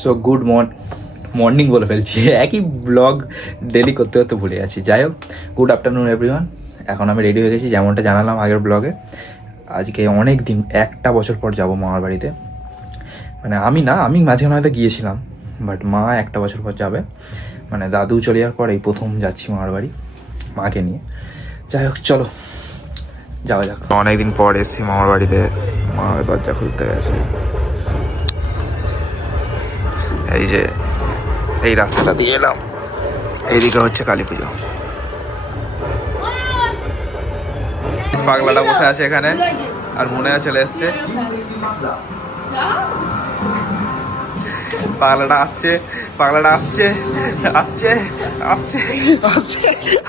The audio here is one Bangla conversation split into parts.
সো গুড মর্নিং বলে ফেলছি, একই ব্লগ ডেলি করতে করতে ভুলে যাচ্ছি। যাই হোক, গুড আফটারনুন এভরিওয়ান। এখন আমি রেডি হয়ে গেছি, যেমনটা জানালাম আগের ব্লগে। আজকে অনেক দিন, 1টা বছর পর যাব মামার বাড়িতে। মানে আমি মাঝখানে হয়তো গিয়েছিলাম, বাট মা 1টা বছর পর যাবে। মানে দাদু চলে যাওয়ার পর এই প্রথম যাচ্ছি মামার বাড়ি মাকে নিয়ে। যাই হোক, চলো যাওয়া যাক। অনেকদিন পর এসেছি মামার বাড়িতে, মা দরজা খুলতে গেছে। এই যে এই রাস্তাটা দিয়ে এলাম, এইদিকে হচ্ছে কালী পুজো। পাগলাটা বসে আছে এখানে, আর মনে চলে এসছে। পাগলাটা আসছে আসছে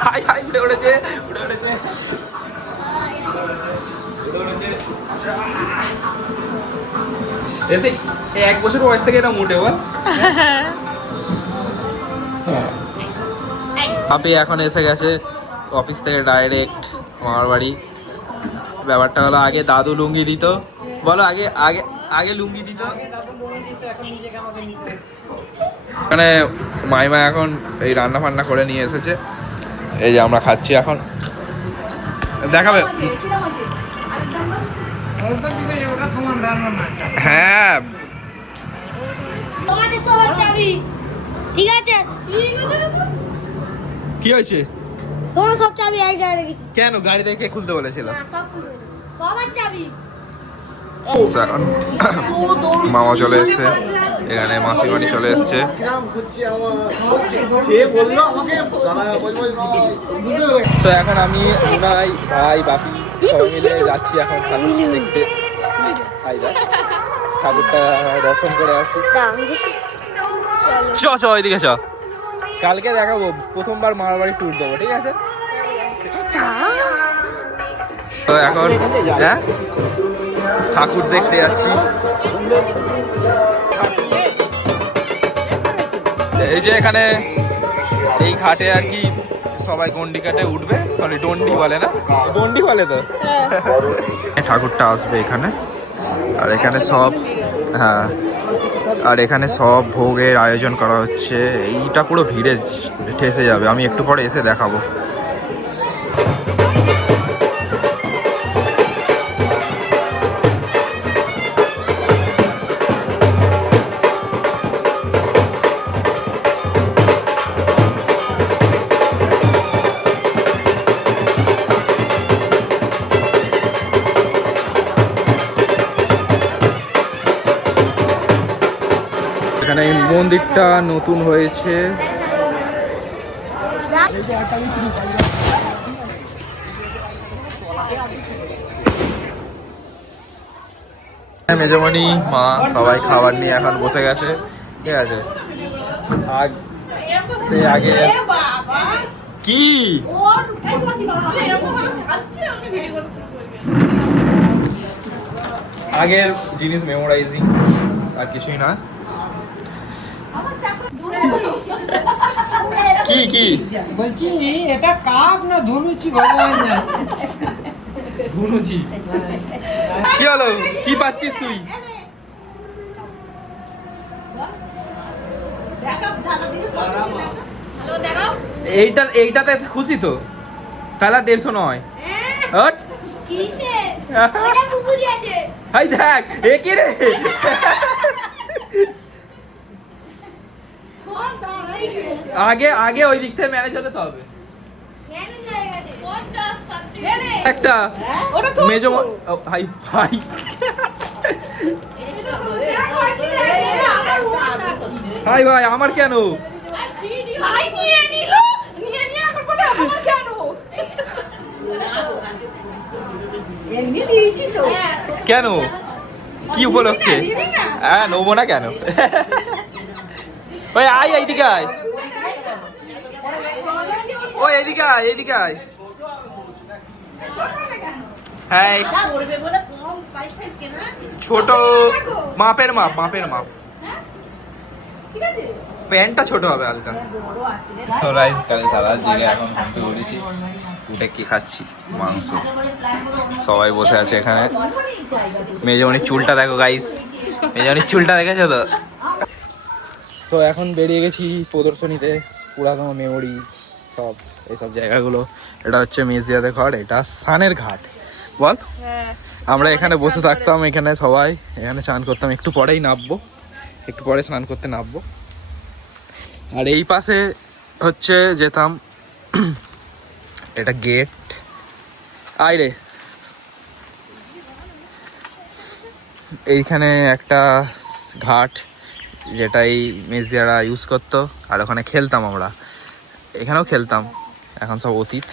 হাই হাই, উড়ে উড়েছে। এসে 1 বছর বয়স থেকে এটা মোটে বল। আপনি এখন এসে গেছে অফিস থেকে ডাইরেক্ট মামার বাড়ি। ব্যাপারটা হলো, আগে দাদু লুঙ্গি দিত, বলো আগে আগে আগে লুঙ্গি দিত। মানে মাইমা এখন এই রান্না ফান্না করে নিয়ে এসেছে, এই যে আমরা খাচ্ছি এখন। দেখাবে? হ্যাঁ, ঠিক আছে। কি হয়েছে? তোমার সব চাবি এক জায়গায় রেখেছি। কেন? গাড়ি থেকে খুলতে বলেছিল? সবার চাবি। মামা চলে এসছে এখানে, মাসিমানি চলে এসছে। তো এখন আমি ভাই বাপি সবাই মিলে যাচ্ছি এখন ঠাকুর দেখতে। ঠাকুরটা দর্শন করে আসি। চ ওইদিকে চ, কালকে দেখাবো। প্রথমবার মামার বাড়ি ট্যুর দেবো, ঠিক আছে? তো এখন হ্যাঁ ঠাকুর দেখতে যাচ্ছি। এই যে এখানে এই ঘাটে আর কি সবাই গন্ডি কাটে উঠবে, সরি ডন্ডি বলে না, ডন্ডি বলে তো। ঠাকুরটা আসবে এখানে, আর এখানে সব, হ্যাঁ, আর এখানে সব ভোগের আয়োজন করা হচ্ছে। এইটা পুরো ভিড়ে ঠেসে যাবে, আমি একটু পরে এসে দেখাবো। এখানে মন্দিরটা নতুন হয়েছে। মেজমণি মা সবাই খাবার নিয়ে এখন বসে গেছে, ঠিক আছে? আগে কি আগের জিনিস মেমোরাইজিং, আর কিছুই না। কি কি বলছি, এটা কাক না ধনুচি? ভগবান ধুনুচি। কি হলো, কি পাচ্ছিস তুই? এইটাতে খুশি তো? তাহলে 150 নয়। হাই দেখ, এ কি রে? আগে ওই দিক থেকে ম্যানেজ হলে তো হবে। একটা মেজো ভাই ভাই ভাই ভাই আমার কেন? কেন? কি উপলক্ষে? হ্যাঁ, নেবো না কেন? ওই আয়, এইদিকে আয়, ওই এদিকে আয়, এদিকে আয়। হ্যাঁ, ছোট মাপের মাপ, প্যান্টটা ছোট হবে হালকা। এখন ঘুমতে উঠেছি, উঠে কি খাচ্ছি? মাংস। সবাই বসে আছে এখানে। মেজমণির চুলটা দেখো গাইস, মেজমণির চুলটা দেখেছো তো? সো এখন বেরিয়ে গেছি প্রদর্শনীতে, পুরাতন মেমোরি সব এইসব জায়গাগুলো। এটা হচ্ছে মেজিয়াতে ঘর, এটা সানের ঘাট বল। আমরা এখানে বসে থাকতাম, এখানে সবাই এখানে স্নান করতাম, একটু পরেই নামবো, একটু পরে স্নান করতে নামবো। আর এই পাশে হচ্ছে যেতাম, এটা গেট আইরে, এইখানে একটা ঘাট যেটা এই মেজদিয়ারা ইউজ করতো, আর ওখানে খেলতাম আমরা, এখানেও খেলতাম, এখন সব অতীত।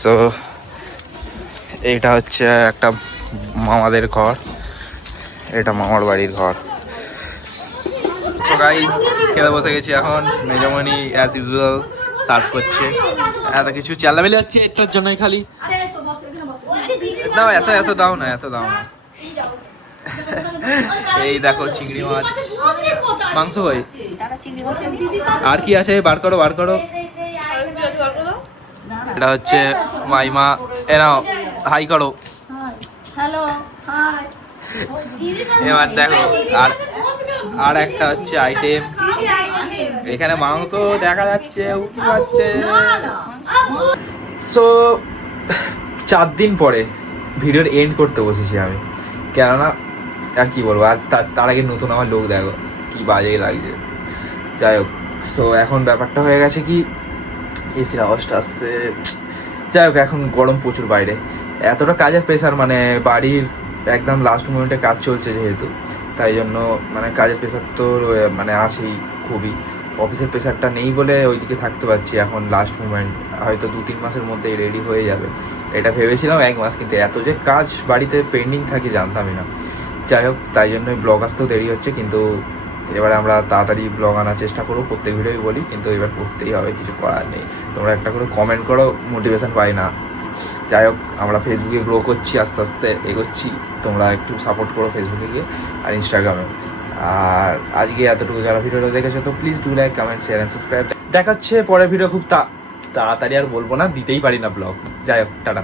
সো এইটা হচ্ছে একটা মামাদের ঘর, এটা মামার বাড়ির ঘর। সো গাইস খেতে বসে গেছি এখন, মেজমণি অ্যাজ ইউজুয়াল সার্ভ করছে, এত কিছু চেল্লাবেলি হচ্ছে একটার জন্যই খালি। দাও এত এত দাও না, এত দাও না। এই দেখো চিংড়ি মাছ, মাংস ভাই, আর কি আছে বার করো বার করো। এটা হচ্ছে মাইমা, এনাও হাই করো। Hello hi. এবার দেখো আর আর একটা হচ্ছে আইটেম, এখানে মাংস দেখা যাচ্ছে, উঠে যাচ্ছে। সো 4 দিন পরে ভিডিওর এন্ড করতে বসেছি আমি, কেননা আর কি বলবো, আর তার আগে নতুন আমার লোক দেখো কি বাজেই লাগছে। যাই হোক, সো এখন ব্যাপারটা হয়ে গেছে কি, এসির আওয়াজটা আসছে। যাই হোক, এখন গরম প্রচুর বাইরে, এতটা কাজের প্রেশার, মানে বাড়ির একদম লাস্ট মোমেন্টে কাজ চলছে যেহেতু, তাই জন্য মানে কাজের প্রেশার তো মানে আছেই খুবই। অফিসের প্রেশারটা নেই বলে ওইদিকে থাকতে পারছি এখন লাস্ট মোমেন্ট, হয়তো 2-3 মাসের মধ্যেই রেডি হয়ে যাবে, এটা ভেবেছিলাম 1 মাস, কিন্তু এত যে কাজ বাড়িতে পেন্ডিং থাকি জানতামই না। যাই হোক, তাই জন্যই ব্লগ আসতেও দেরি হচ্ছে, কিন্তু এবারে আমরা তাড়াতাড়ি ব্লগ আনার চেষ্টা করবো, প্রত্যেক ভিডিওই বলি, কিন্তু এবার করতেই হবে, কিছু করার নেই। তোমরা একটা করে কমেন্ট করো, মোটিভেশন পাই না। যাই হোক, আমরা ফেসবুকে গ্রো করছি, আস্তে আস্তে এগোচ্ছি, তোমরা একটু সাপোর্ট করো ফেসবুকে গিয়ে আর ইনস্টাগ্রামে। আর আজকে এতটুকু যারা ভিডিওটা দেখেছো তো please do like, comment, share and subscribe. দেখাচ্ছে পরের ভিডিও, খুব তাড়াতাড়ি আর বলবো না, দিতেই পারি না ব্লগ। যাই হোক, টাটা।